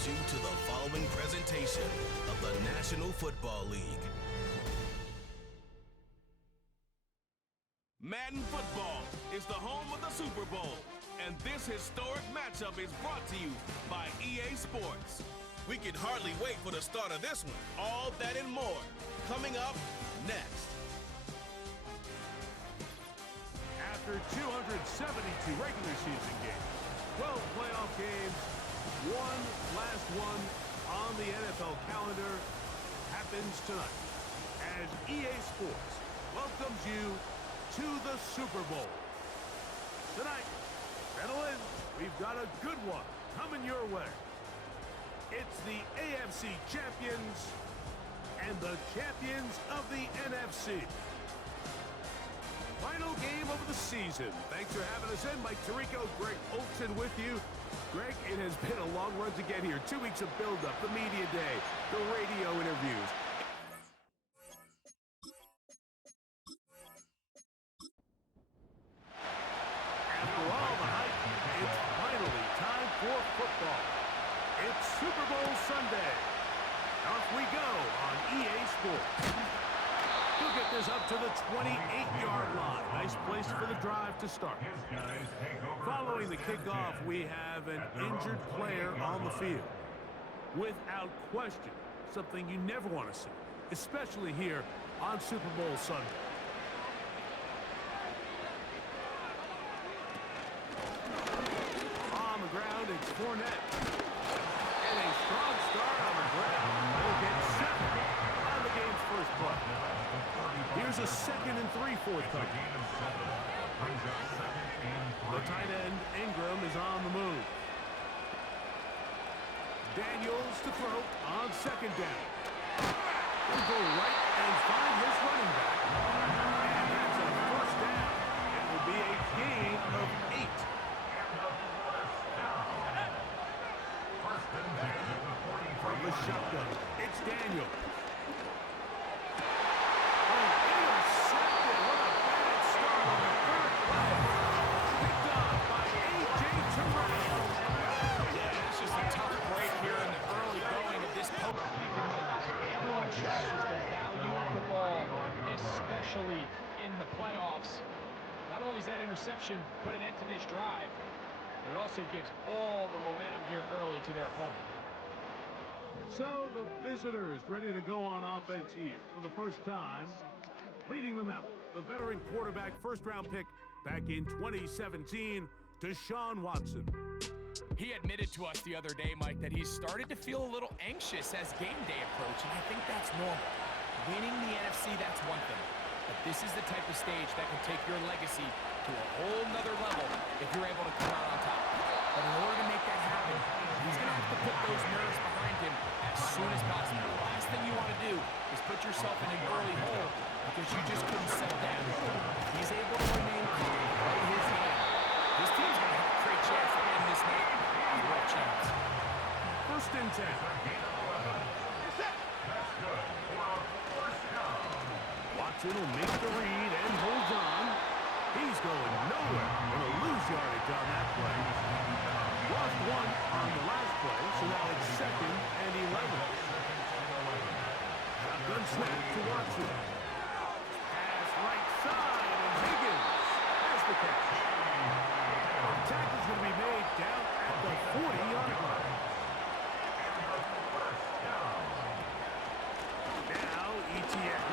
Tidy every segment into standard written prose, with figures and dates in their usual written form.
welcomes you to the following presentation of the National Football League. Madden Football is the home of the Super Bowl, and this historic matchup is brought to you by EA Sports. We can hardly wait for the start of this one. All that and more coming up next. After 272 regular season games, 12 playoff games, one last one on the NFL calendar happens tonight as EA Sports welcomes you to the Super Bowl. Tonight, settle in, we've got a good one coming your way. It's the AFC champions and the champions of the NFC. Final game of the season. Thanks for having us in. Mike Tirico, Greg Olsen with you. Greg, it has been a long run to get here. 2 weeks of build-up, the media day, the radio interviews. After all the hype, it's finally time for football. It's Super Bowl Sunday. Off we go on EA Sports. We'll get this up to the 28-yard line. Nice place for the drive to start. Following the kickoff, we have an injured player on the field. Without question, something you never want to see, especially here on Super Bowl Sunday. On the ground, it's Fournette. And a strong start on the ground. Will get 7 on the game's first play. Here's a 2nd and 3 forthcoming. The tight end, Ingram, is on the move. Daniels to throw on 2nd down. He'll go right and find his running back. And that's a first down. It will be a gain of 8. From the shotgun, it's Daniels. Especially in the playoffs. Not only is that interception put an end to this drive, but it also gives all the momentum here early to their opponent. So the visitors ready to go on offense here for the first time. Leading them out, the veteran quarterback, first-round pick back in 2017, Deshaun Watson. He admitted to us the other day, Mike, that he's started to feel a little anxious as game day approaches, and I think that's normal. Winning the NFC, that's one thing. But this is the type of stage that can take your legacy to a whole nother level if you're able to come out on top. But in order to make that happen, he's going to have to put those nerves behind him as soon as possible. The last thing you want to do is put yourself in an early hole because you just couldn't settle down. If he's able to remain calm and play his game, his team's going to have a great chance to end this night. A real chance. 1st and 10. Watson will make the read and holds on. He's going nowhere. Going to lose yardage on that play. Lost 1 on the last play, so now it's 2nd and 11. Shotgun snap to Watson. Pass right side, and Higgins has the catch. The tackle's going to be made down at the 40-yard line. Now ETN.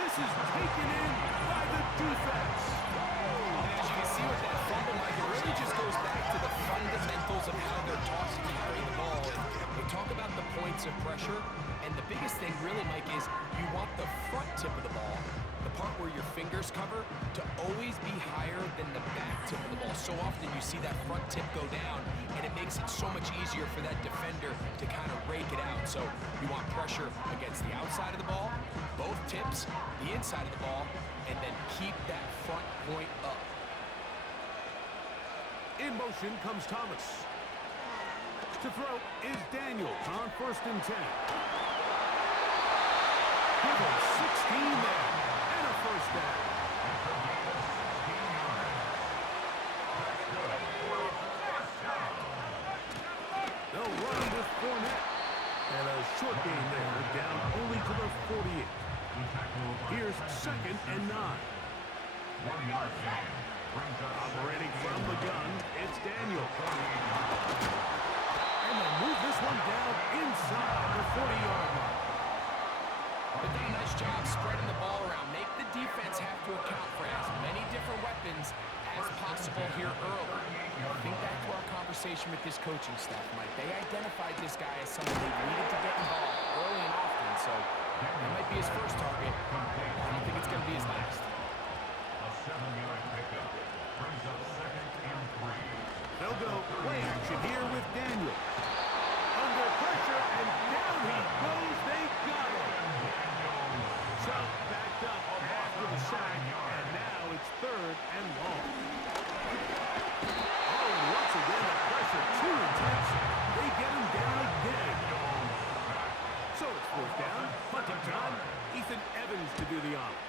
This is taken in by the defense. And as you can see with that fumble, Mike, it really just goes back to the fundamentals of how they're tossing and throwing the ball. And we talk about the points of pressure, and the biggest thing really, Mike, is you want the front tip of the ball, the part where your fingers cover, to always be higher than the back tip of the ball. So often you see that front tip go down, and it makes it so much easier for that defender to kind of rake it out. So you want pressure against the outside of the ball, both tips, the inside of the ball, and then keep that front point up. In motion comes Thomas. To throw is Daniels on 1st and 10. Give him 16 there and a first down. 2nd and 9. 1 yard gain. Operating from the gun, it's Daniel. And they move this one down inside the 40-yard line. They've done a nice job spreading the ball around. Make the defense have to account for as many different weapons as possible here early. Think back to our conversation with this coaching staff, Mike. They identified this guy as someone they needed to get involved early and often, so that might be his first target. I don't think it's going to be his last. A 7-yard pickup brings up 2nd and 3. They'll go play action here with Daniel. Under pressure, and down he goes. They got him. So backed up after the sack, and now it's 3rd and long. Oh, and once again, the pressure too intense. They get him down again. So it's 4th down. Punting time. Ethan Evans to do the honor.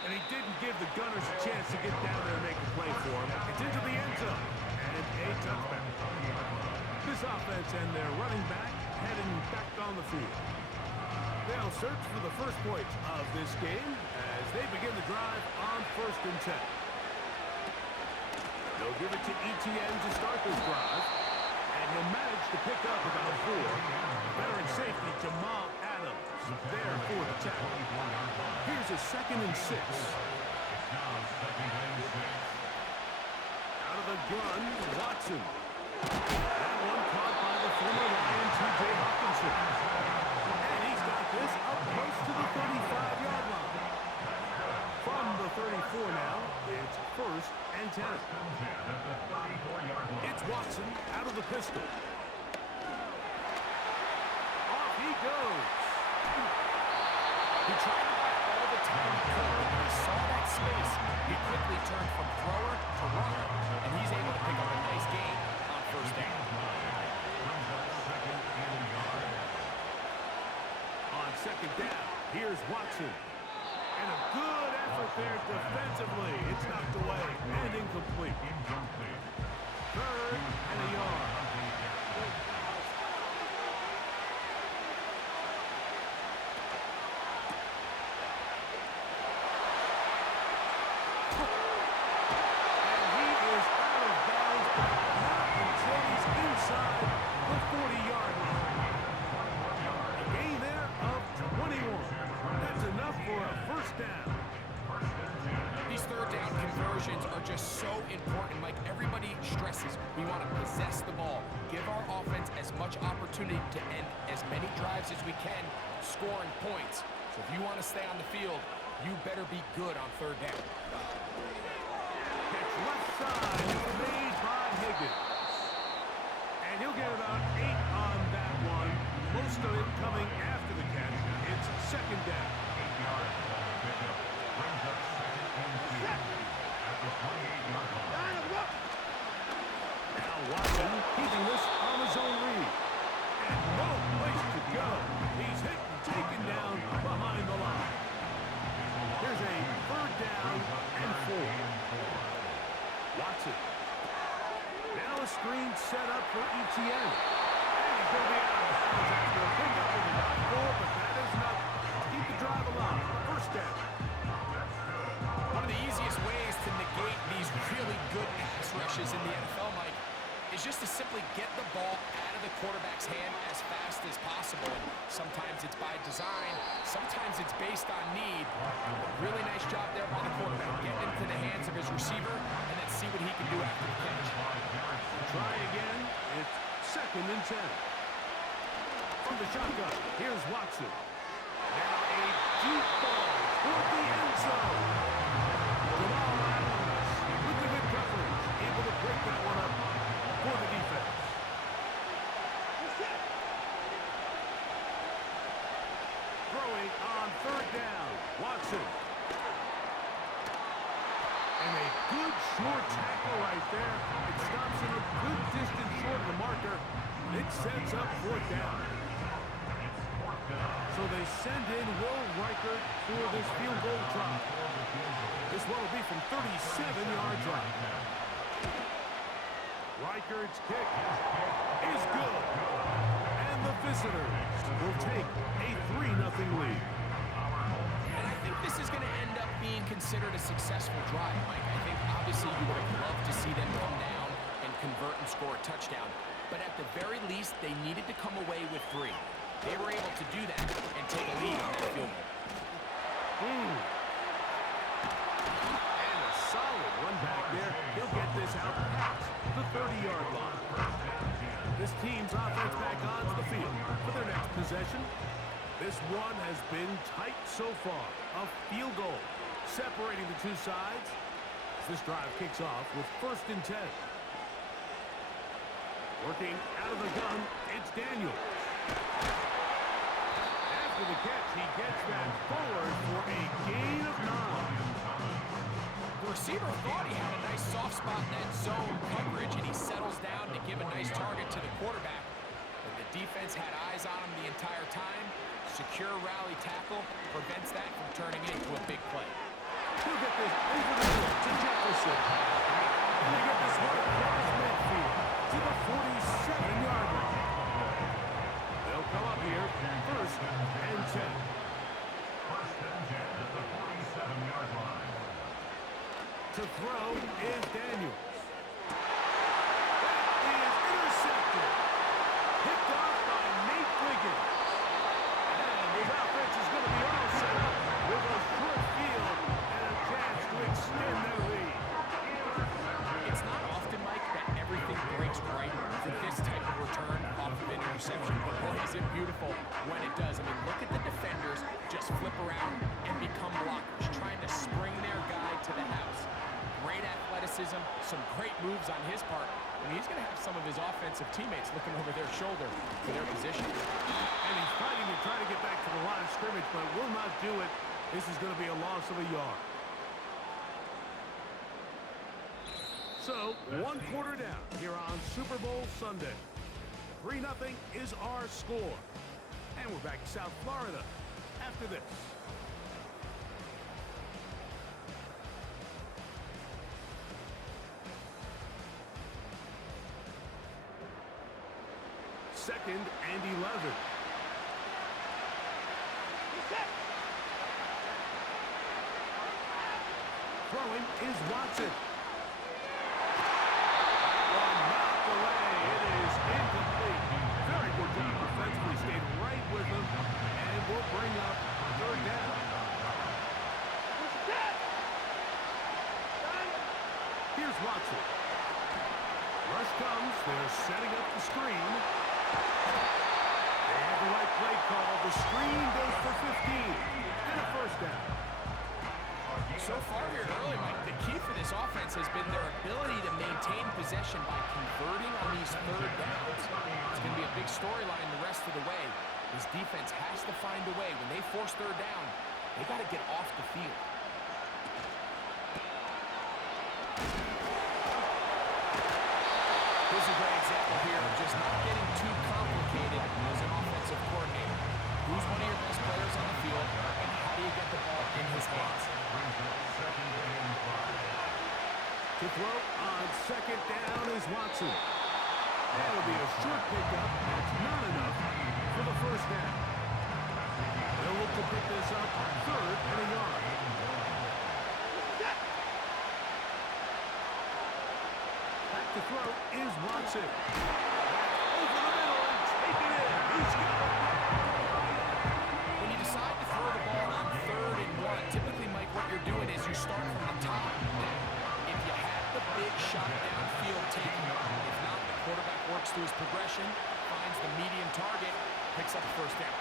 And he didn't give the Gunners a chance to get down there and make a play for him. It's into the end zone. And a touchback. This offense and their running back heading back on the field. They'll search for the first points of this game as they begin the drive on 1st and 10. They'll give it to Etienne to start this drive. And he'll manage to pick up about 4. Veteran safety Jamal Adams there for the tackle. Here's a 2nd and 6. Out of the gun, Watson. That one caught by the former Lion, T.J. Hawkinson. And he's got this up close to the 35-yard line. From the 34 now, it's 1st and 10. It's Watson out of the pistol. Off he goes. He tried to buy all the time he could, but when he saw that space, he quickly turned from thrower to runner, and he's able to pick up a nice gain on 1st down. On 2nd down, here's Watson. And a good effort there defensively. It's knocked away and incomplete. 3rd and a yard. And he is out of bounds, but not until he's inside the 40-yard line. A gain there of 21. That's enough for a 1st down. These 3rd down conversions are just so important. Like everybody stresses, we want to possess the ball, give our offense as much opportunity to end as many drives as we can, scoring points. So if you want to stay on the field, you better be good on 3rd down. Catch left side is made by Higgins. And he'll get about 8 on that one. Most of it coming after the catch. It's 2nd down. 8 yards. Pickup brings up 2nd and 2. At the 28-yard line. Now Watson keeping this on his own read. And no place to go. He's hit and taken down behind the line. Here's a 3rd down and 4. Watson. Now a screen set up for Etienne. And he's going to be out of bounds after a pickup of about 4, but that is enough to keep the drive alive. 1st down. One of the easiest ways to negate these really good pass rushes in the NFL, Mike, is just to simply get the ball out of the quarterback's hand as fast as possible. And sometimes it's by design, sometimes it's based on need. Really nice job there by the quarterback, getting into the hands of his receiver, and then see what he can do after the catch. Try again. It's 2nd and 10. From the shotgun, here's Watson. Now a deep ball toward the end zone. Jamal Adams with the good coverage, able to break that one up for the defense. Throwing on 3rd down, Watson. And a good short tackle right there. It stops him a good distance short of the marker. It sets up 4th down. So they send in Will Reichert for this field goal try. This one will be from 37 yards out. Reichert's kick is good. And And the visitors will take a 3-0 lead. And I think this is going to end up being considered a successful drive, Mike. I think obviously you would have loved to see them come down and convert and score a touchdown. But at the very least, they needed to come away with 3. They were able to do that and take a lead on that field goal. And a solid run back there. He'll get this out past the 30-yard line. This team's offense back onto the field for their next possession. This one has been tight so far. A field goal separating the two sides. This drive kicks off with 1st and 10. Working out of the gun, it's Daniels. After the catch, he gets that forward for a gain of 9. The receiver thought he had a nice soft spot in that zone coverage, and he settles down to give a nice target to the quarterback. But the defense had eyes on him the entire time. Secure rally tackle prevents that from turning into a big play. He'll get this over the middle to Jefferson. And they get this one across midfield to the 47-yard line. They'll come up here 1st and 10. 1st and 10 at the 47-yard line. To throw is Daniels. That is intercepted. Picked off by Nate Wiggins. And his offense is going to be all set up with a short field and a chance to extend their lead. It's not often, Mike, that everything breaks right for this type of return off of an interception. But boy, is it beautiful when it does. I mean, look at the defenders just flip around and become blockers, trying to spring their guy to the house. Great athleticism, some great moves on his part. And he's going to have some of his offensive teammates looking over their shoulder for their position. And he's fighting to try to get back to the line of scrimmage, but will not do it. This is going to be a loss of a yard. So, 1 quarter down here on Super Bowl Sunday. 3-0 is our score. And we're back to South Florida after this. Second and 11. Throwing is Watson. That one knocked away. It is incomplete. Very good job offensively. Stayed right with him. And will bring up 3rd down. Here's Watson. Rush comes. They're setting up the screen. They have the right play call. The screen goes for 15. And a 1st down. So far here early, Mike, the key for this offense has been their ability to maintain possession by converting on these 3rd downs. It's going to be a big storyline the rest of the way. This defense has to find a way. When they force 3rd down, they got to get off the field. Here's a great example here of just not getting too complicated as an offensive coordinator. Who's one of your best players on the field, and how do you get the ball in his hands? To throw on 2nd down is Watson. That'll be a short pickup. That's not enough for the 1st down. They'll look to pick this up 3rd and a yard. Back to throw is Watson. Over the middle and take it in. He's got it. When you decide to throw the ball on 3rd and 1, typically, Mike, what you're doing is you start from the top down. If you have the big shot downfield taken, if not, the quarterback works through his progression, finds the medium target, picks up the 1st down.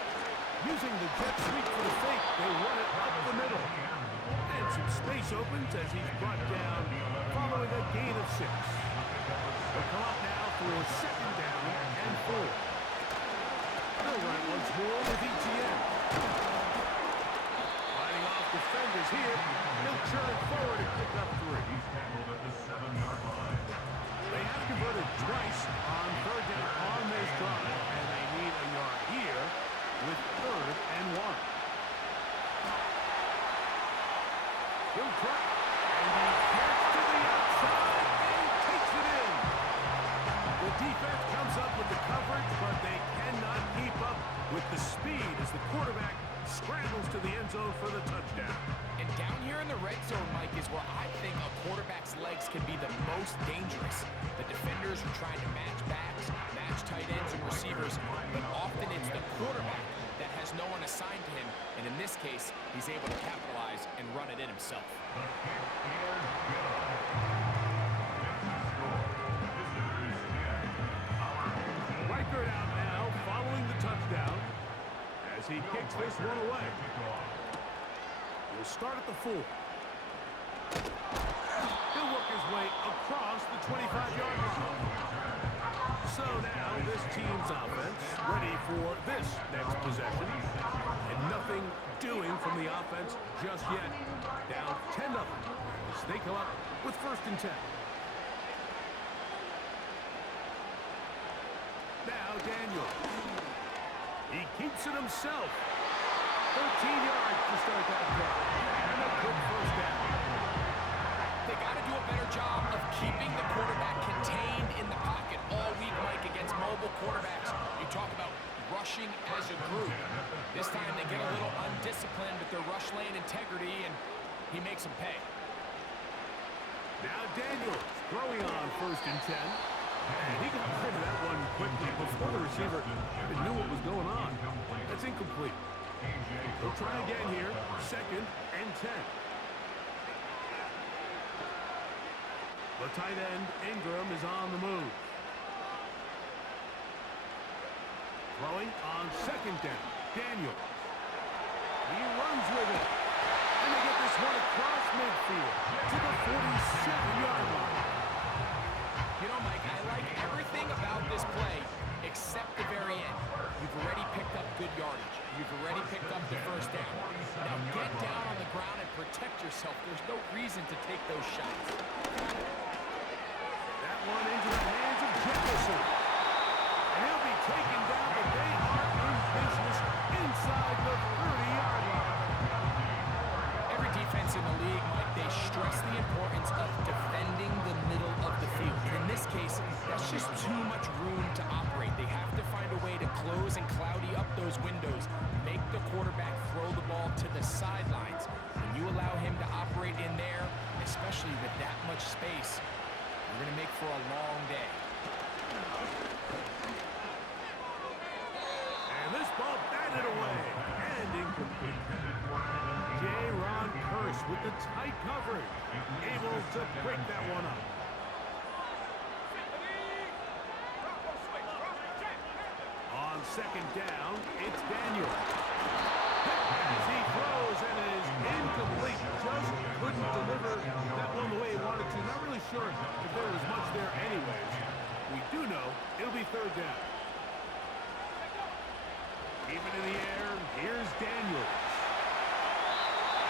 Using the jet sweep for the fake, they run it up the middle. And some space opens as he's brought down following a gain of 6. They'll come up now for 2nd down and 4. They'll run it once more with ETN. Fighting off defenders here. He'll churn forward and pick up 3. They have converted twice on 3rd down on this drive, and they need a yard here with 3rd and 1. He'll try, and he gets to the outside and takes it in. The defense comes up with the coverage, but they cannot with the speed as the quarterback scrambles to the end zone for the touchdown. And down here in the red zone, Mike, is where I think a quarterback's legs can be the most dangerous. The defenders are trying to match backs, match tight ends and receivers, but often it's the quarterback that has no one assigned to him, and in this case, he's able to capitalize and run it in himself. Reichert out now, following the touchdown, as he kicks this one away. He'll start at the 4. He'll work his way across the 25-yard line. So now this team's offense ready for this next possession. And nothing doing from the offense just yet. Down 10-0 as they come up with 1st and 10. Now Daniel. He keeps it himself. 13 yards to start that drive. And a good 1st down. They got to do a better job of keeping the quarterback contained in the pocket all week, Mike, against mobile quarterbacks. You talk about rushing as a group. This time they get a little undisciplined with their rush lane integrity, and he makes them pay. Now Daniels throwing on 1st and 10. And he got rid of that one quickly before the receiver even knew what was going on. That's incomplete. They'll try again here. 2nd and 10. The tight end, Ingram, is on the move. Throwing on 2nd down. Daniels. He runs with it. And they get this one across midfield to the 47-yard line. You know, Mike, I like everything about this play except the very end. You've already picked up good yardage. You've already picked up the 1st down. Now get down on the ground and protect yourself. There's no reason to take those shots. That one into the hands of Jefferson. And he'll be taken down, but they are in business inside the 30-yard line. Every defense in the league, Mike, they stress the importance of defending the middle of the field. In this case, that's just too much room to operate. They have to find a way to close and cloudy up those windows, make the quarterback throw the ball to the sidelines. When you allow him to operate in there, especially with that much space, you're going to make for a long day. And this ball batted away and incomplete. J-Ron Curse with the tight coverage, able to break that one up. On 2nd down, it's Daniel. As he throws and it is incomplete. Just couldn't deliver that one the way he wanted to. Not really sure if there was much there anyways. We do know it'll be 3rd down. Keep it in the air. Here's Daniels.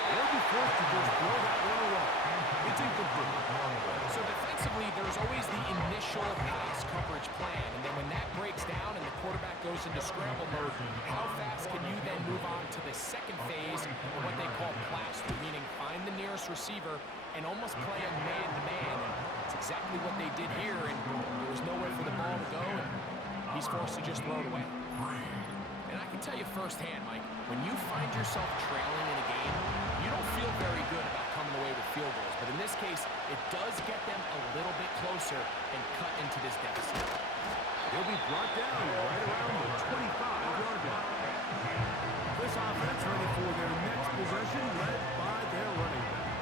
They'll be forced to just throw that one away. It's incomplete. So defensively, there's always the initial pass coverage plan, and then when that breaks down and the quarterback goes into scramble mode, how fast can you then move on to the 2nd phase of what they call plaster, meaning find the nearest receiver and almost play a man-to-man. It's exactly what they did here, and there was nowhere for the ball to go, and he's forced to just throw it away. And I can tell you firsthand, Mike, when you find yourself trailing in a game, you don't feel very good about coming away with field goals. But in this case, it does get them a little bit closer and cut into this deficit. He'll be brought down right around the 25-yard line. This offense ready for their next possession, led by their running back.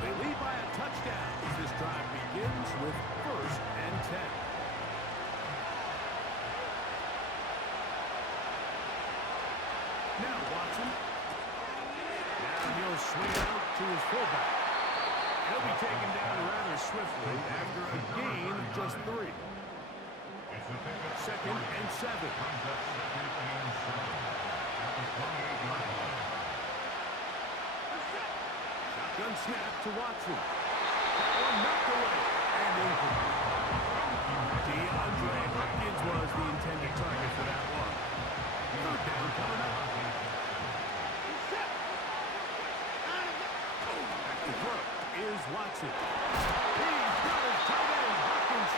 They lead by a touchdown as this drive begins with 1st and 10. Now Watson. Now he'll swing out to his fullback. He'll be taken down rather swiftly after a gain of just 3. 2nd and 7. Shotgun snap to Watson. That one knocked away and incomplete. DeAndre Hopkins was the intended target for that one. 3rd down coming up. Back to throw is Watson. He's got his tight end, Hopkins.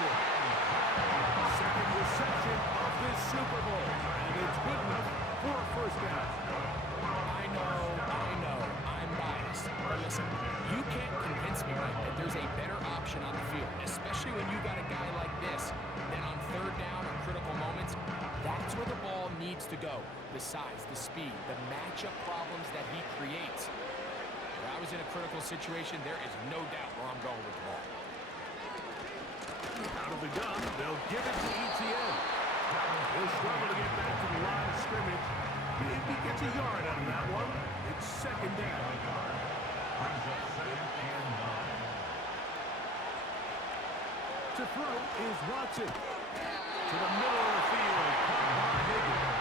2nd winning reception of this Super Bowl. And it's good enough for a first down. I know, I'm biased. But listen, you can't convince me, Mike, that there's a better option on the field, especially when you got a guy like this, then on third down or critical moments, that's where the ball needs to go. The size, the speed, the matchup problems that he creates. If I was in a critical situation, there is no doubt where I'm going with the ball. Out of the gun, they'll give it to Etienne. He'll struggle to get back to the line of scrimmage. If he gets a yard out of that one, it's second down. To throw is Watson. To the middle of the field, caught by Higgins.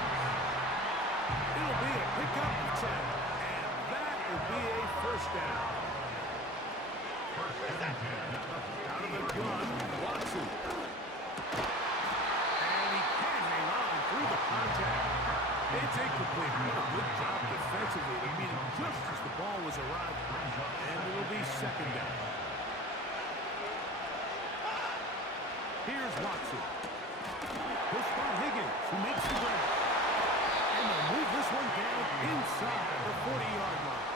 It'll be a pickup attempt, and that will be a first down. Out of the gun, Watson. And he can hang on through the contact. It's incomplete. What a good job defensively to meet him just as the ball was arriving. And it will be second down. Here's Watson. He'll spot Higgins, who makes the grab. And they'll move this one down inside the 40-yard line.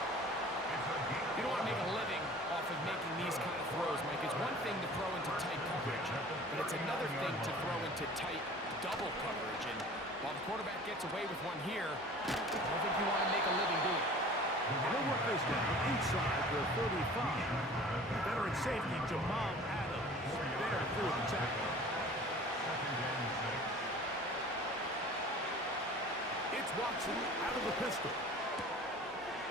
You don't want to make a living off of making these kind of throws, Mike. It's one thing to throw into tight coverage, but it's another thing to throw into tight double coverage. And while the quarterback gets away with one here, I don't think you want to make a living doing it. And he'll work this down inside the 35. Veteran safety Jamal Adams there for the tackle. It's Watson out of the pistol.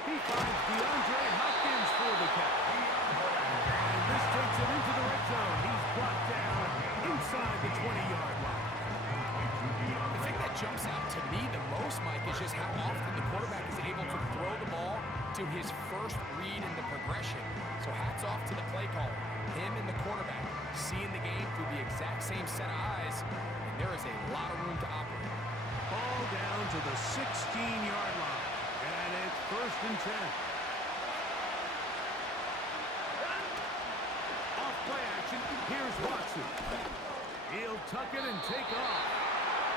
He finds DeAndre Hopkins for the catch. And this takes him into the red zone. He's brought down inside the 20-yard line. The thing that jumps out to me the most, Mike, is just how often the quarterback is able to throw the ball to his first read in the progression. So hats off to the play caller. Him and the quarterback seeing the game through the exact same set of eyes, and there is a lot of room to operate. Ball down to the 16-yard line. And it's first and 10. Off play action, here's Watson. He'll tuck it and take off.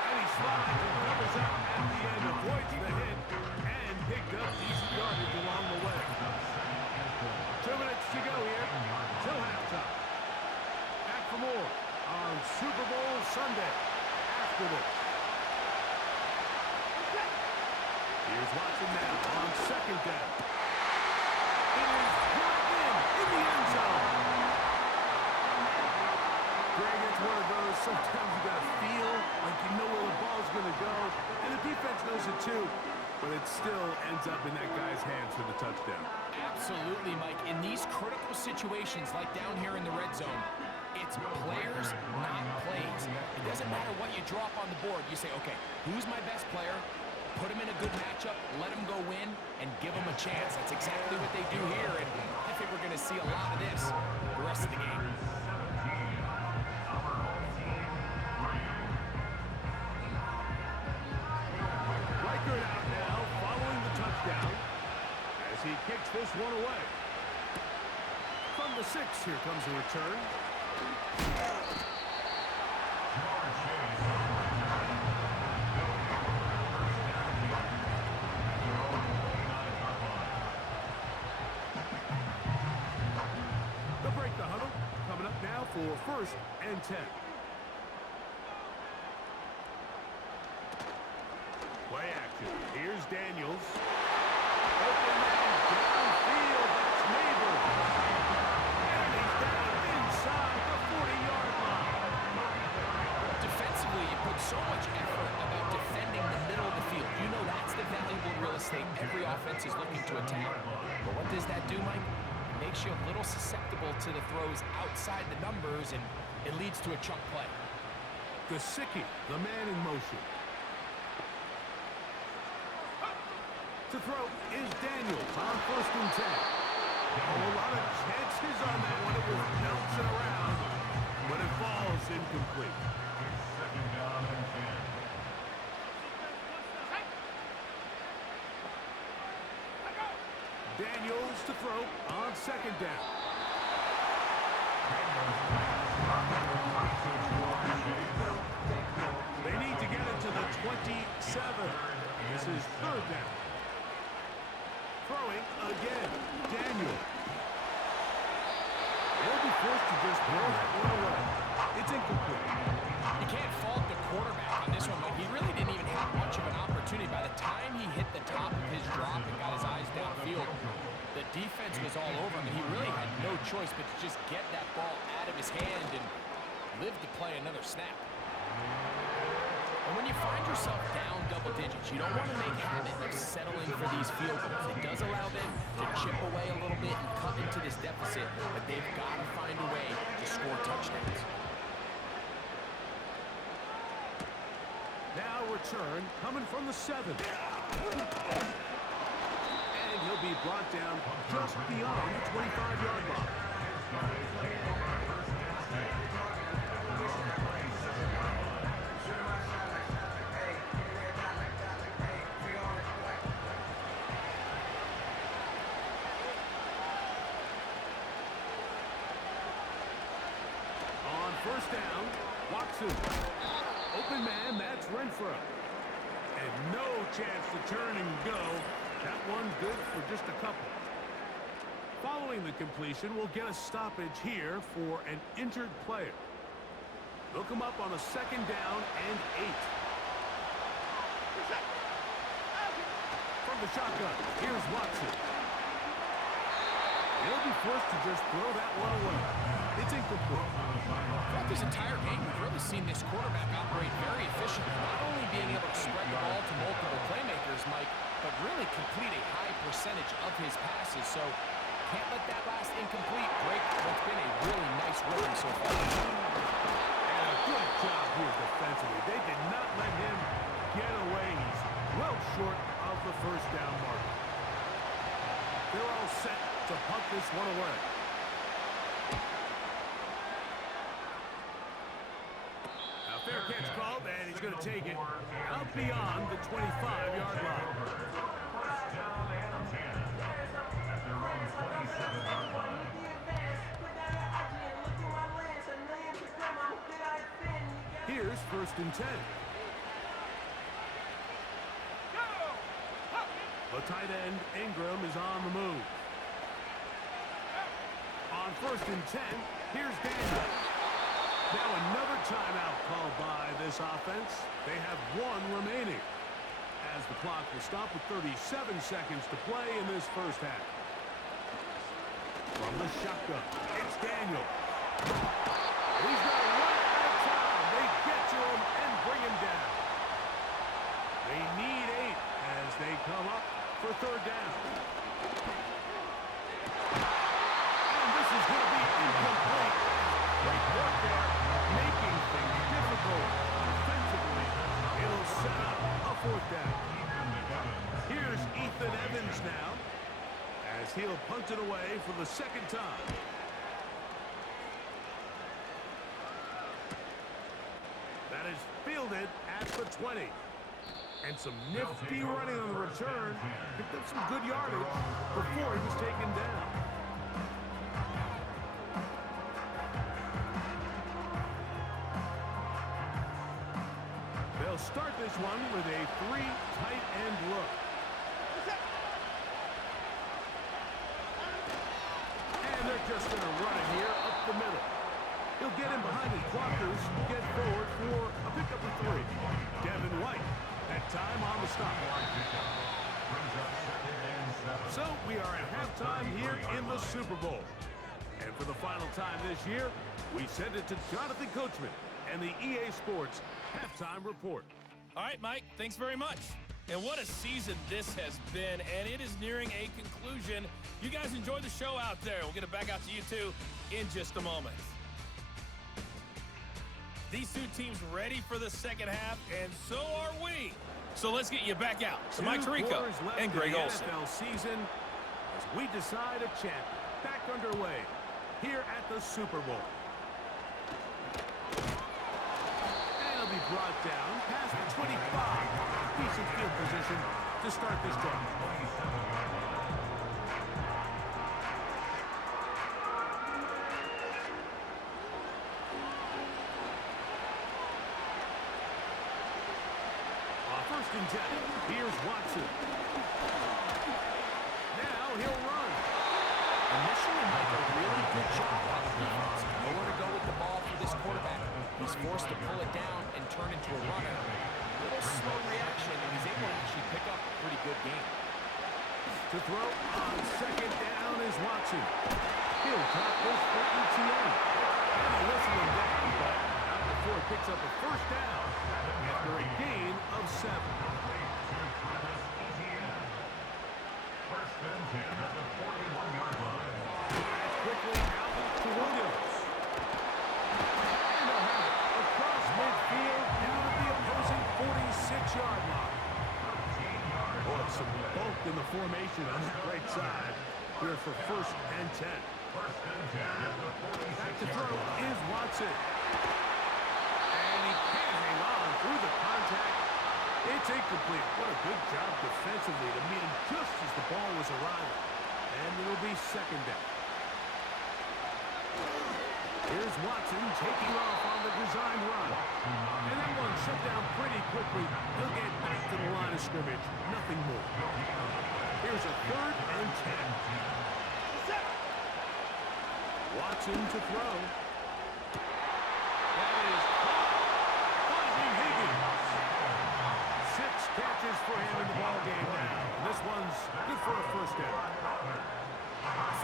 And he slides and covers up at the end, avoids the hit, and picked up decent yardage along the way. 2 minutes to go here till halftime. Back for more on Super Bowl Sunday after this. Here's Watson now on second down. It is brought in the end zone. Greg, it's one of those, sometimes you got to feel like you know where the ball's going to go, and the defense knows it too, but it still ends up in that guy's hands for the touchdown. Absolutely, Mike. In these critical situations, like down here in the red zone, it's players, not plays. It doesn't matter what you drop on the board. You say, okay, who's my best player? Put him in a good matchup, let him go win, and give him a chance. That's exactly what they do here, and I think we're going to see a lot of this the rest of the game. Reichert out now, following the touchdown, as he kicks this one away. From the 6, here comes a return. For first and 10. Play action. Here's Daniels. Open man downfield. That's Neighbor. And he's down inside the 40-yard line. Defensively, you put so much effort about defending the middle of the field. You know that's the valuable real estate every offense is looking to attack. But what does that do, Mike? Makes you a little susceptible to the throws outside the numbers, and it leads to a chunk play. Gesicki, the man in motion. To throw is Daniels on first and 10. A lot of chances on that one. It was bouncing around, but it falls incomplete. Second down and 10. Daniels to throw on second down. Daniels pass, number 26, They need to get it to the 27. This is third down. Throwing again. Daniel. They'll be forced to just throw that one away. It's incomplete. You can't fault the quarterback on this one, but he really didn't even have much of an opportunity. By the time he hit the top of his drop and got his eyes downfield, the defense was all over him, and he really had no choice but to just get that ball out of his hand and live to play another snap. And when you find yourself down double digits, you don't want to make habit of settling for these field goals. It does allow them to chip away a little bit and cut into this deficit, but they've got to find a way to score touchdowns. Now return coming from the 7. And he'll be brought down just beyond the 25-yard line. On first down, Watson. Open man, that's Renfro. And no chance to turn and go. That one good for just a couple. Following the completion, we'll get a stoppage here for an injured player. They'll come up on a second down and 8. From the shotgun, here's Watson. He'll be forced to just throw that one away. It's incomplete. Throughout this entire game, we've really seen this quarterback operate very efficiently, not only being able to spread the ball to multiple playmakers, Mike, but really complete a high percentage of his passes. So can't let that last incomplete break what's been a really nice rhythm so far. And a good job here defensively. They did not let him get away. He's well short of the first down mark. They're all set to punt this one away. Fair catch called, and he's going to take it out beyond the 25-yard line. Here's first and 10. The tight end, Ingram, is on the move. On first and 10, here's Daniel. Now another timeout called by this offense. They have one remaining, as the clock will stop with 37 seconds to play in this first half. From the shotgun, it's Daniel. He's going to run out of time. They get to him and bring him down. They need 8 as they come up for third down. And this is going to be incomplete. Great work there, making things difficult defensively. It'll set up a fourth down. Here's Ethan Evans now, as he'll punt it away for the second time. That is fielded at the 20. And some nifty running on the return. Picked up some good yardage before he was taken down. They'll start this one with a 3 tight end look. And they're just going to run it here up the middle. He'll get in behind his blockers, get forward for a pickup of 3. Devin White, that time on the stop. So we are at halftime here in the Super Bowl. And for the final time this year, we send it to Jonathan Coachman and the EA Sports Halftime Report. All right, Mike, thanks very much. And what a season this has been, and it is nearing a conclusion. You guys enjoy the show out there. We'll get it back out to you two in just a moment. These two teams ready for the second half, and so are we. So let's get you back out to Mike Tirico and Greg Olsen. NFL season as we decide a champion. Back underway here at the Super Bowl. And he'll be brought down past the 25. Decent field position to start this drive. forced to pull it down and turn into a runner. A little slow reaction, and he's able to actually pick up a pretty good game. To throw on second down is Watson. He'll drop this for ETN. And they whistle him down, but not before he picks up a first down after a gain of 7. First and 10 at the 41-yard line. That's quickly out to Williams. And they'll have it across midfield down at the opposing 46-yard line. Boy, some bulk in the formation on that right side here for first and 10. First and 10 at the 46-yard Back to throw line. is Watson. And he can't hang on through the contact. It's incomplete. What a good job defensively to meet him just as the ball was arriving. And it'll be second down. Here's Watson taking off on the design run. And that one shut down pretty quickly. He'll get back to the line of scrimmage. Nothing more. Here's a third and 10. Watson to throw. That is caught. Finding Higgins. 6 catches for him in the ballgame now. This one's good for a first down.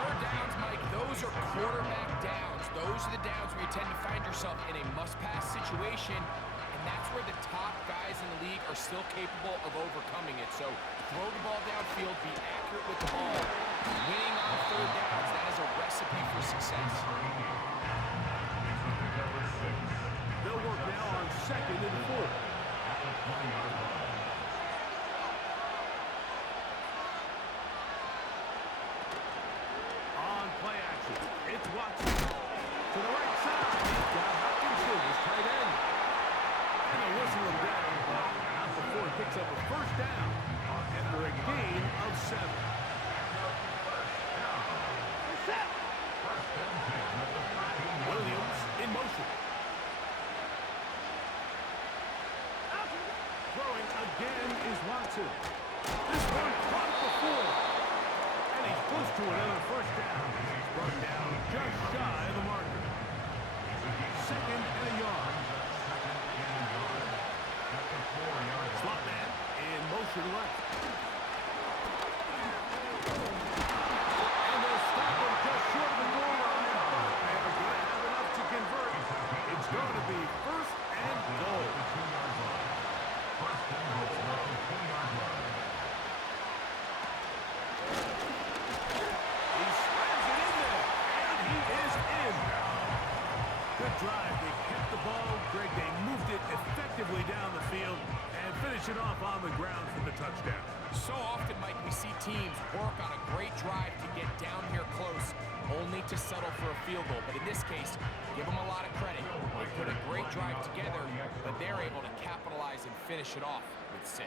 Third downs, Mike, those are quarterback downs. Those are the downs where you tend to find yourself in a must-pass situation, and that's where the top guys in the league are still capable of overcoming it. So throw the ball downfield, be accurate with the ball. Winning on third downs, that is a recipe for success. They'll work now on second and 4. On play action, it's Watson. To the right side, he's got Hopkinson, his tight end. And they'll whistle him down, but not before he picks up a first down after a gain of 7. Williams in motion. Throwing again is Watson. This one caught before. And he's close to another first down. He's brought down just shy of the marker. Second and a yard. Slot man in motion left. And they'll stop him just short of the goal line. They are going to have enough to convert. It's going to be first and goal. He slams it in there, and he is in. Good drive. They kept the ball. Greg, they moved it effectively down the field and finish it off on the ground for the touchdown. So often, Mike, we see teams work on a great drive to get down here close, only to settle for a field goal. But in this case, give them a lot of credit. They put a great drive together, but they're able to capitalize and finish it off with 6.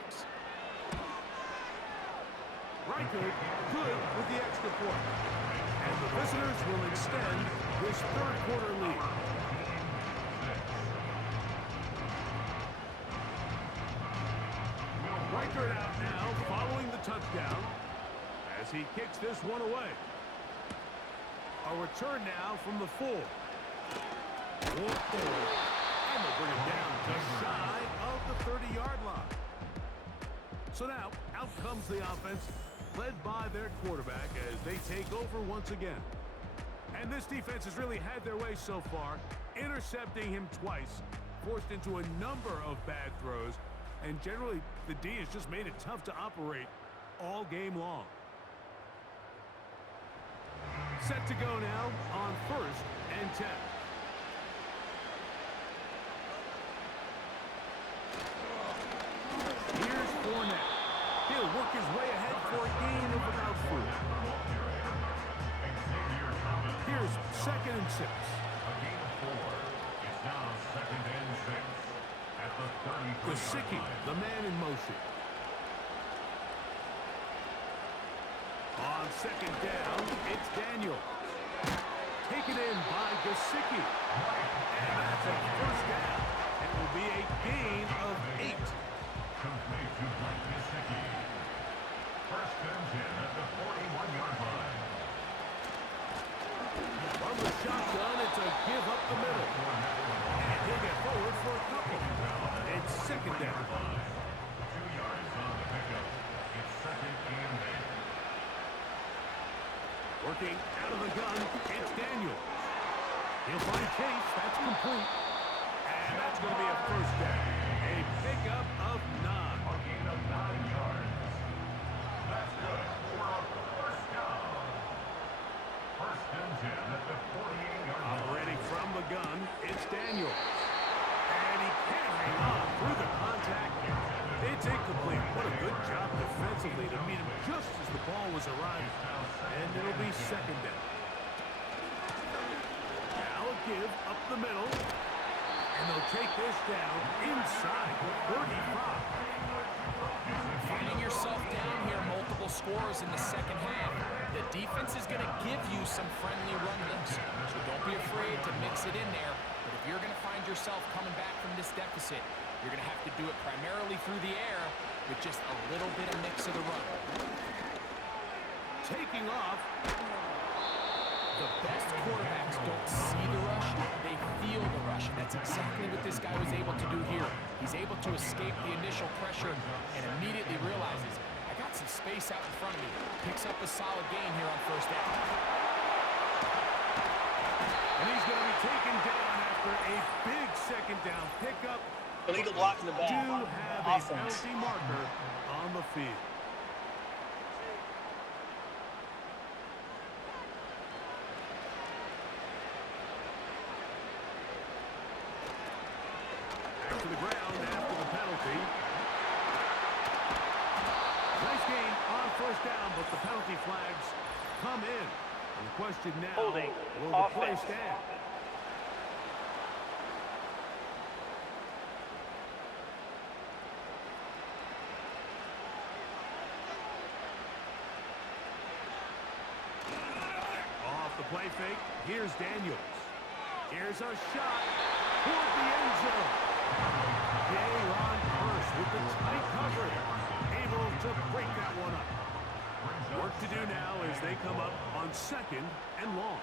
Riker good with the extra point. And the visitors will extend this third quarter lead. Riker out now following the touchdown as he kicks this one away. A return now from the 4. And they'll bring it down just shy of the 30-yard line. So now, out comes the offense, led by their quarterback as they take over once again. And this defense has really had their way so far, intercepting him twice, forced into a number of bad throws, and generally, the D has just made it tough to operate all game long. Set to go now on first and 10. Here's Fournette. He'll work his way ahead for a gain of about 4. Here's second and 6. It's now second and 6 at the 33. Gesicki, the man in motion. On second down, it's Daniel. Taken in by Gesicki. And that's a first down. It will be a gain of 8. Complete to Mike Gesicki. First and 10 at the 41-yard line. From the shotgun, it's a give up the middle. And he'll get forward for a couple. It's second down. 2 yards on the pickup. It's second and 8. Working out of the gun, it's Daniel. He'll find Chase. That's complete. And that's going to be a first down. A pickup of 9. A gain of 9 yards. That's good for a first down. First and 10 at the 48-yard line. Operating from the gun, it's Daniel. And he can't hang on through the contact. It's incomplete. What a good job defensively to meet him just as the ball was arriving. And it'll be second down. Now a give up the middle. And they'll take this down inside the 35. Finding yourself down here, multiple scores in the second half. The defense is going to give you some friendly run looks, so don't be afraid to mix it in there. But if you're going to find yourself coming back from this deficit, you're going to have to do it primarily through the air with just a little bit of mix of the run. Taking off. The best quarterbacks don't see the rush, they feel the rush. And that's exactly what this guy was able to do here. He's able to escape the initial pressure and immediately realizes, I got some space out in front of me. Picks up a solid gain here on first down. And he's going to be taken down after a big second down pickup. Illegal block in the back. Do have a penalty marker on the field. To the ground after the penalty. Nice gain on first down, but the penalty flags come in. And the question now, Holding. will the play Offense. stand? Off the play fake, here's Daniels. Here's a shot toward the end zone. J-Ron Curse with the tight coverage, able to break that one up. Work to do now as they come up on second and long.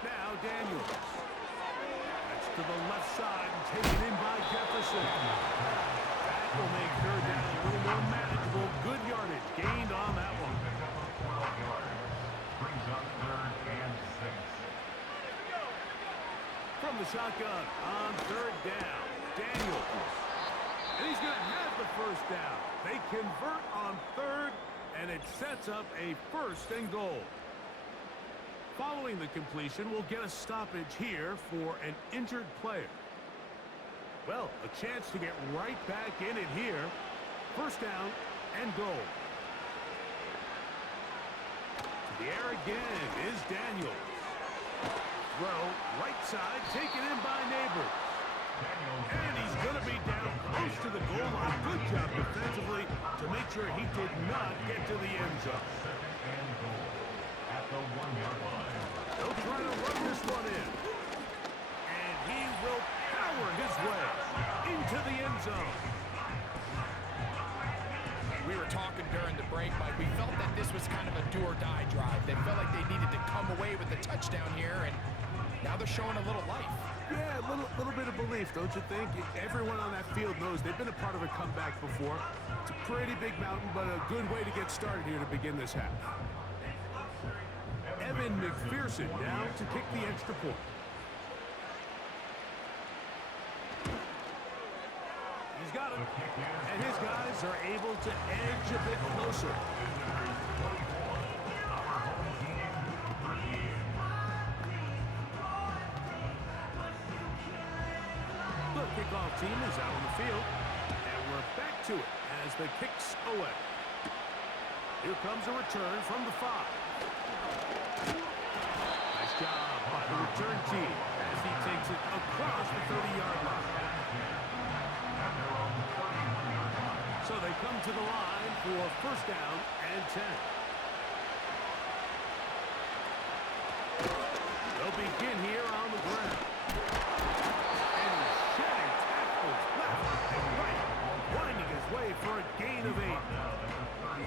Now Daniels. That's to the left side and taken in by Jefferson. That will make third down a little more manageable. Good yardage gained on that one. Brings up third and 6. From the shotgun on third down, Daniels. And he's going to have the first down. They convert on third, and it sets up a first and goal. Following the completion, we'll get a stoppage here for an injured player. Well, a chance to get right back in it here. First down and goal. To the air again is Daniels. Throw, right side, taken in by Neighbors. And he's going to be down close to the goal line. Good job defensively to make sure he did not get to the end zone. Second and goal at the 1-yard line. They'll try to run this one in. And he will power his way into the end zone. We were talking during the break, Mike. We felt that this was kind of a do-or-die drive. They felt like they needed to come away with the touchdown here, and now they're showing a little life. Yeah, a little bit of belief, don't you think? Everyone on that field knows they've been a part of a comeback before. It's a pretty big mountain, but a good way to get started here to begin this half. Evan McPherson now to kick the extra point. He's got it. And his guys are able to edge a bit closer. The kickoff team is out on the field. And we're back to it as the kicks away. Here comes a return from the 5. Nice job by the return team as he takes it across the 30-yard line. So they come to the line for first down and 10. They'll begin here on the ground. And he's shedding tackles left and right, winding his way for a gain of 8.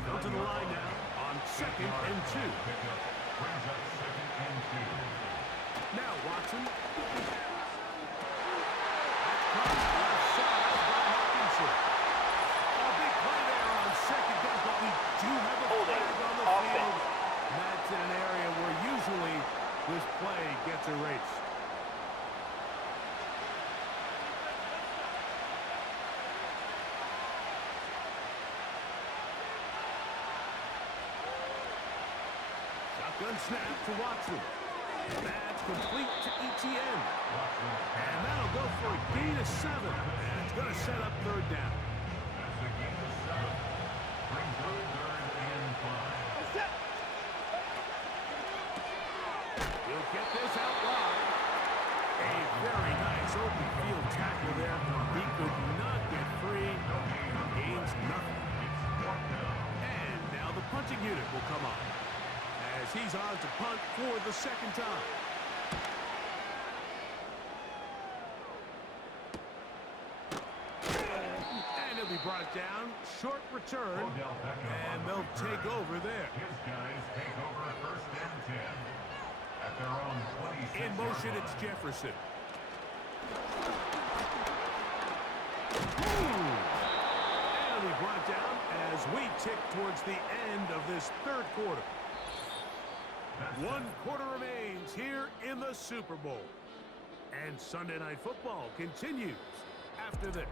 Go to the line now on second and 2. Brings up second and 2. Now Watson. That's caught left side by Hawkinson. A big play there on second down, but we do have a flag on the field. That's in an area where usually this play gets erased. Shotgun snap to Watson. That's complete to Etienne. And that'll go for a gain of 7. And it's going to set up third down. That's a gain of 7. Brings up 3rd and 5. He'll get this out wide. A very nice open field tackle there. He could not get free. Gains nothing. And now the punting unit will come on, as he's on to punt for the second time. And he'll be brought down. Short return. And they'll take over there. His guys take over 1st and 10. At their own 26. In motion, it's Jefferson. And he'll be brought down as we tick towards the end of this third quarter. 1 quarter remains here in the Super Bowl. And Sunday Night Football continues after this.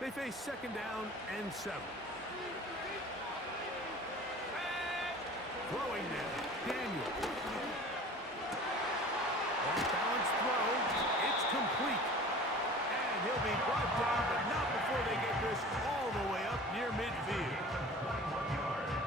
They face second down and 7. Throwing now, Daniel. Off-balance throw. It's complete. And he'll be brought down, but not before they get this all the way up near midfield.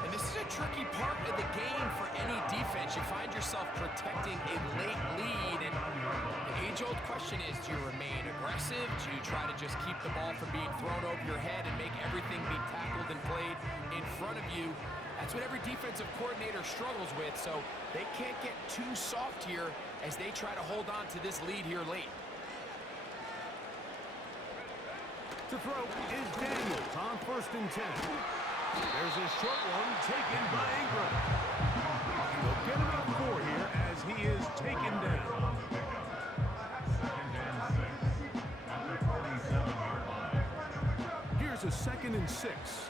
And this is a tricky part of the game for any defense. You find yourself protecting a late lead, and the age-old question is, do you remain aggressive? Do you try to just keep the ball from being thrown over your head and make everything be tackled and played in front of you? That's what every defensive coordinator struggles with, so they can't get too soft here as they try to hold on to this lead here late. To throw is Daniels on 1st and 10. There's a short one taken by Ingram. He'll get about 4 here as he is taken down. 2nd and 6. At the 47-yard line. Here's a 2nd and 6.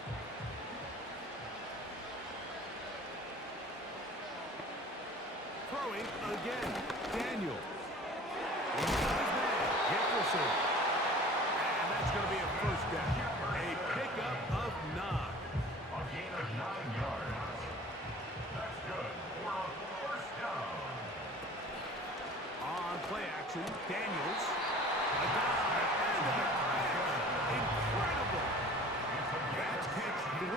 Throwing again, Daniel. Jefferson. And that's going to be a first down. A pickup of 9. A gain of 9 yards. That's good for a 1st down. On play action, Daniels. A dive and a catch. Incredible. That's catch 3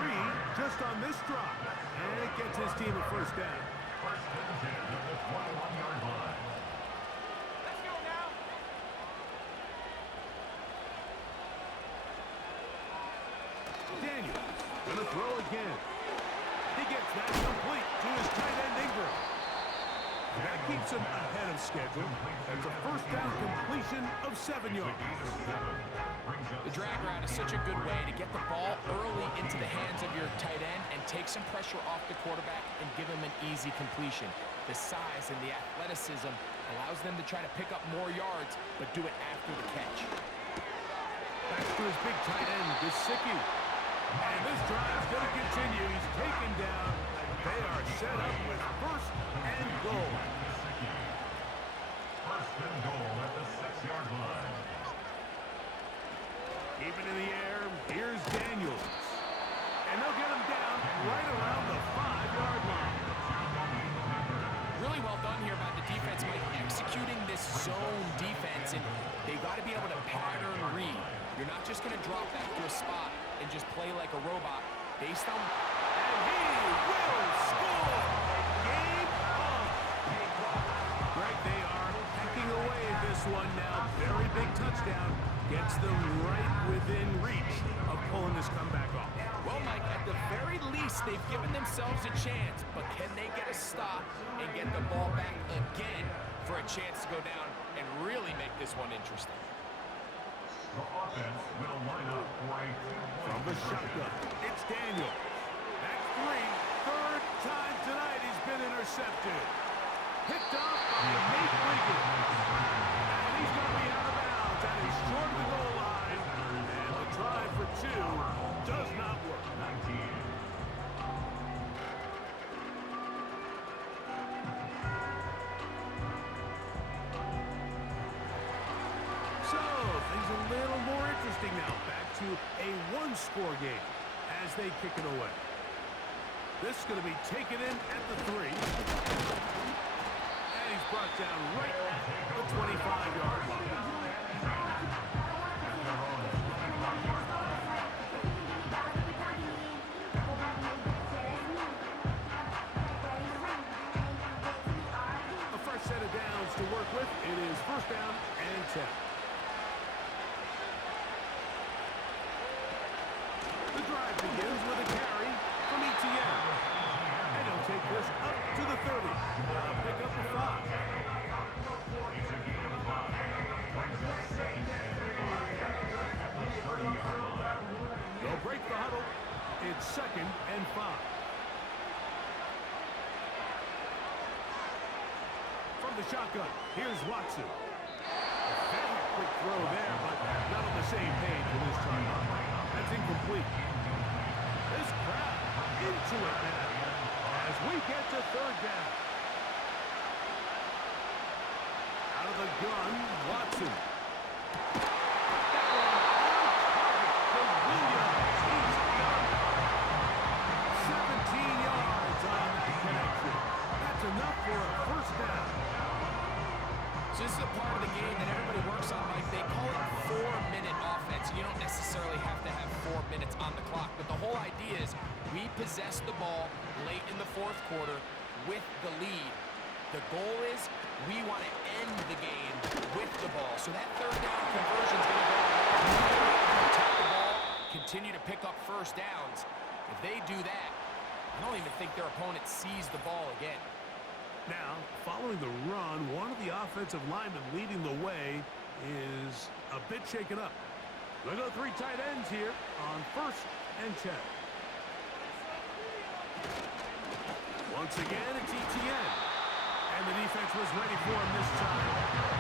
just on this drop. And it gets his team a first down. 1st and 10 at the 21-yard line. Let's go now. Daniels gonna throw again. He gets that complete to his tight end Ingram. That keeps him ahead of schedule. That's a first down completion of 7 yards. The drag route is such a good way to get the ball early into the hands of your tight end and take some pressure off the quarterback and give him an easy completion. The size and the athleticism allows them to try to pick up more yards, but do it after the catch. Back to his big tight end, Gesicki. And this drive's going to continue. He's taken down. They are set up with 1st and goal. 1st and goal at the 6-yard line. Keep it in the air. Here's Daniels. And they'll get him down right around the 5-yard line. Really well done here by the defense, Mike, executing this zone defense, and they got to be able to pattern read. You're not just going to drop back to a spot and just play like a robot. Based on... And he will score! Game on! Greg, they are hacking away at this one now. Very big touchdown. Gets them right within reach of pulling this comeback off. Well, Mike, at the very least, they've given themselves a chance, but can they get a stop and get the ball back again for a chance to go down and really make this one interesting? The offense will line up for a two-point From the shotgun, it's Daniel. That's three. Third time tonight he's been intercepted. Picked off by Nate Wiggins. And he's going to be out of bounds. That is short of the goal line. And the try for two does not work. 19. So, things a little more interesting now. Back to a one-score game as they kick it away. This is going to be taken in at the 3. And he's brought down right at the 25-yard line. A fresh set of downs to work with. It is first down and 10. The drive begins with a carry from ETN. And he'll take this up to the 30. Pick up a 5. It's a game of 5. Brings up second at the 30-yard line. They'll break the huddle. It's second and 5. From the shotgun, here's Watson. A very quick throw there, but not on the same page with his time. That's incomplete. This crowd into it now as we get to third down. Out of the gun, Watson. That one on target for Williams. He's done. 17 yards on that connection. That's enough for a first down. So this is a part of the game that everybody works on, Mike. They call it 4-minute offense. You don't necessarily have to have 4 minutes on the clock, but the whole idea is we possess the ball late in the fourth quarter with the lead. The goal is we want to end the game with the ball. So that third down conversion is going to go protect the ball, continue to pick up first downs. If they do that, I don't even think their opponent sees the ball again. Now, following the run, one of the offensive linemen leading the way is a bit shaken up. They'll go 3 tight ends here on first and 10. Once again, it's ETN. And the defense was ready for him this time.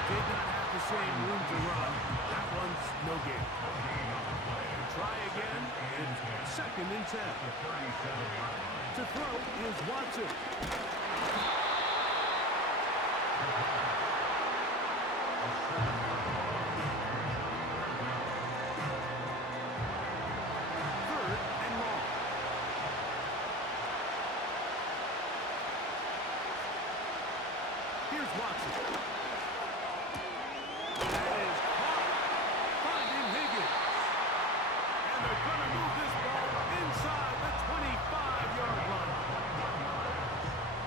Did not have the same room to run. That one's no gain. And try again, and second and 10. To throw is Watson. Third and long. Here's Watson. That is caught. Finding Higgins. And they're going to move this ball inside the 25-yard line.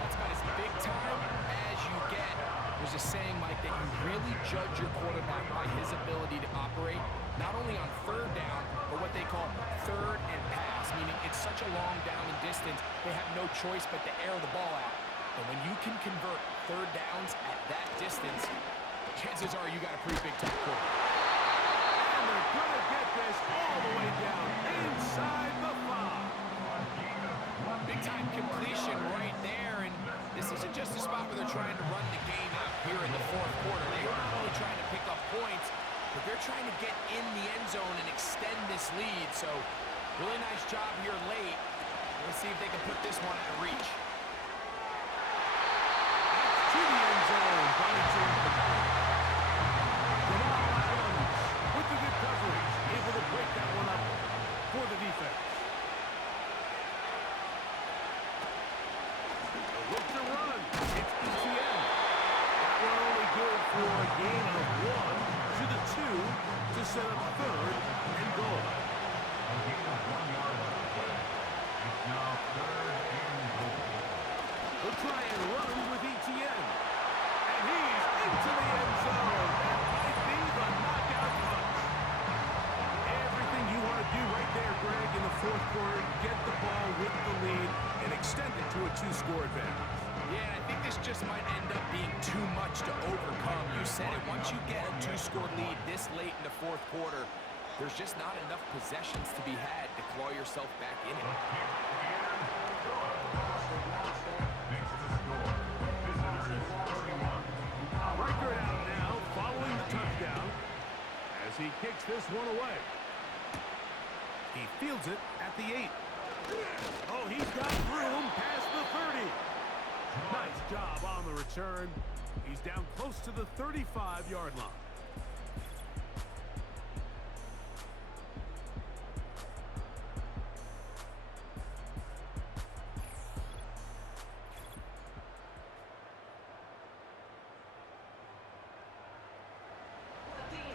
That's about as big time as you get. There's a saying, Mike, that you really judge your quarterback by his ability to operate, not only on third down, but what they call third and pass, meaning it's such a long down and distance, they have no choice but to air the ball out. And when you can convert third downs at that distance, chances are you got a pretty big time quarterback. And they're going to get this all the way down inside the 5. Big time completion right there, and this isn't just a spot where they're trying to run the game out here in the fourth quarter. They are not only trying to pick up points, but they're trying to get in the end zone and extend this lead. So, really nice job here late. Let's see if they can put this one out of reach. To the end zone, but it's incomplete. Jamal Adams with the good coverage, able to break that one up for the defense. Look to run. It's ETN. That one only good for a gain of 1 to the 2 to set up third and goal. A gain of 1 yard on the play. It's now third and goal. He'll try and run with ETN. And he's into the end zone. That might be the knockout punch. Everything you want to do right there, Greg, in the fourth quarter, get the ball with the lead and extend it to a 2-score advantage. Yeah, I think this just might end up being too much to overcome. You said it. Once you get a 2-score lead this late in the fourth quarter, there's just not enough possessions to be had to claw yourself back in it. Makes the score. Visitors 31. Record out now following the touchdown as he kicks this one away. He fields it at the 8. Oh, he's got room past the 30. Nice job on the return. He's down close to the 35-yard line.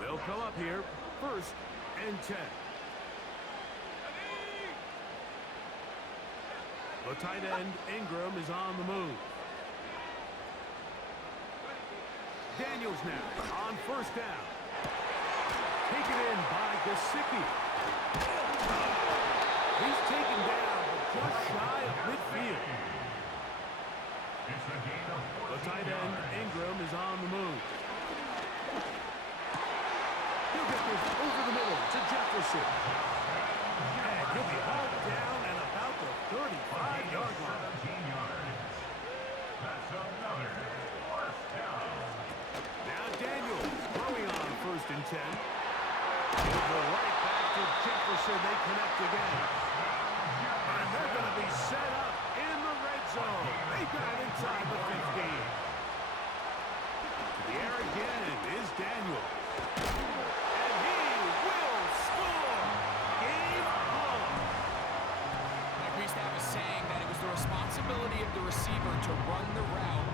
They'll come up here, 1st and 10. The tight end, Ingram, is on the move. Daniels now on 1st down. Taken in by Gesicki. He's taken down, but just shy of midfield. It's a gain of 14 The tight end, Ingram, is on the move. He'll get this over the middle to Jefferson. And he'll be hauled down at about the 35-yard line. 17 yards. That's another first down. Now Daniels throwing on 1st and 10. He'll go right back to Jefferson. They connect again. And they're going to be set up in the red zone. They got it inside the 15. The air again is Daniels. And he will score. Game on. Like we used to have a saying that it was the responsibility of the receiver to run the route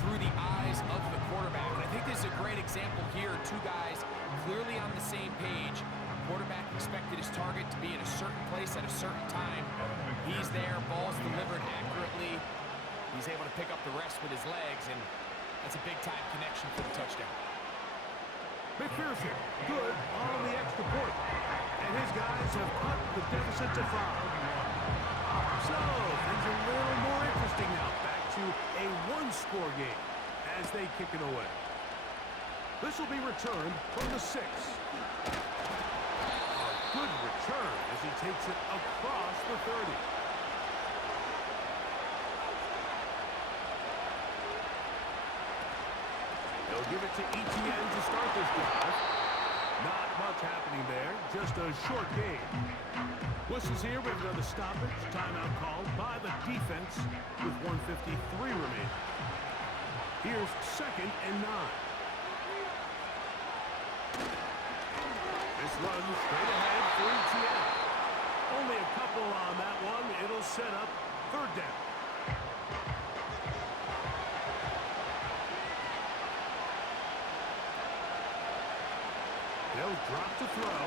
through the eyes of the quarterback. And I think this is a great example here. Two guys clearly on the same page. Quarterback expected his target to be in a certain place at a certain time. He's there, ball's delivered accurately. He's able to pick up the rest with his legs, and that's a big-time connection for the touchdown. McPherson, good on the extra point. And his guys have cut the deficit to 5. So, things are a little more interesting now. Back to a 1-score game as they kick it away. This will be returned from the 6. A good return as he takes it across the 30. They'll give it to ETN to start this drive. Not much happening there, just a short game. Whistles here, we have another stoppage. Timeout called by the defense with 1:53 remaining. Here's 2nd and 9. This run straight ahead for ETN. Only a couple on that one. It'll set up 3rd down. They'll drop to throw.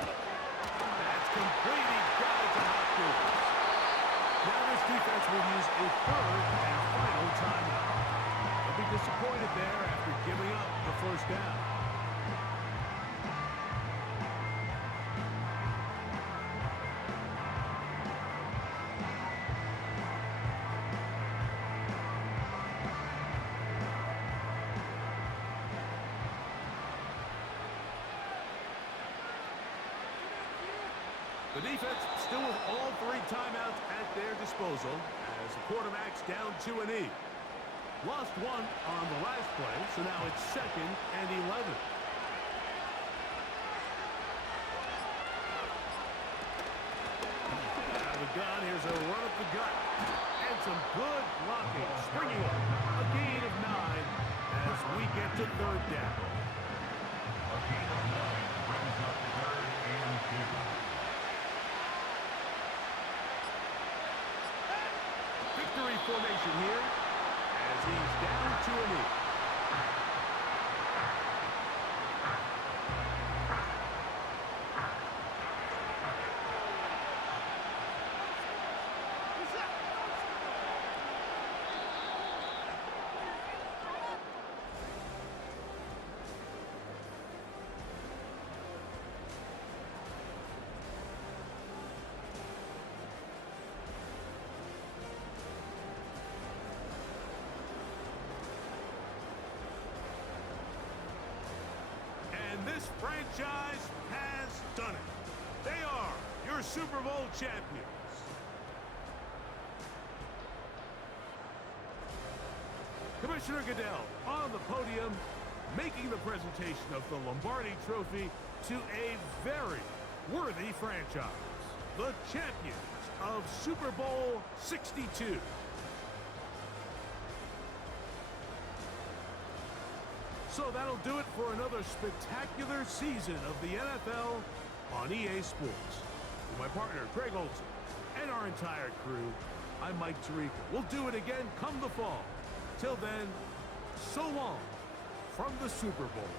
That's complete. He got it to Hopkins. Now this defense will use a 3rd and final timeout. They'll be disappointed there after giving up the 1st down. The defense still with all 3 timeouts at their disposal as the quarterback's down 2-E. Lost 1 on the last play, so now it's 2nd and 11. Out of the gun, here's a run up the gut. And some good blocking, springing up. A gain of 9 as we get to 3rd down. A gain of 9 brings up 3rd and 2. Victory formation here as he's down 2-E. franchise has done it. They are your Super Bowl champions. Commissioner Goodell on the podium, making the presentation of the Lombardi Trophy to a very worthy franchise, the champions of Super Bowl 62. So that'll do it for another spectacular season of the NFL on EA Sports. With my partner, Greg Olson, and our entire crew, I'm Mike Tirico. We'll do it again come the fall. Till then, so long from the Super Bowl.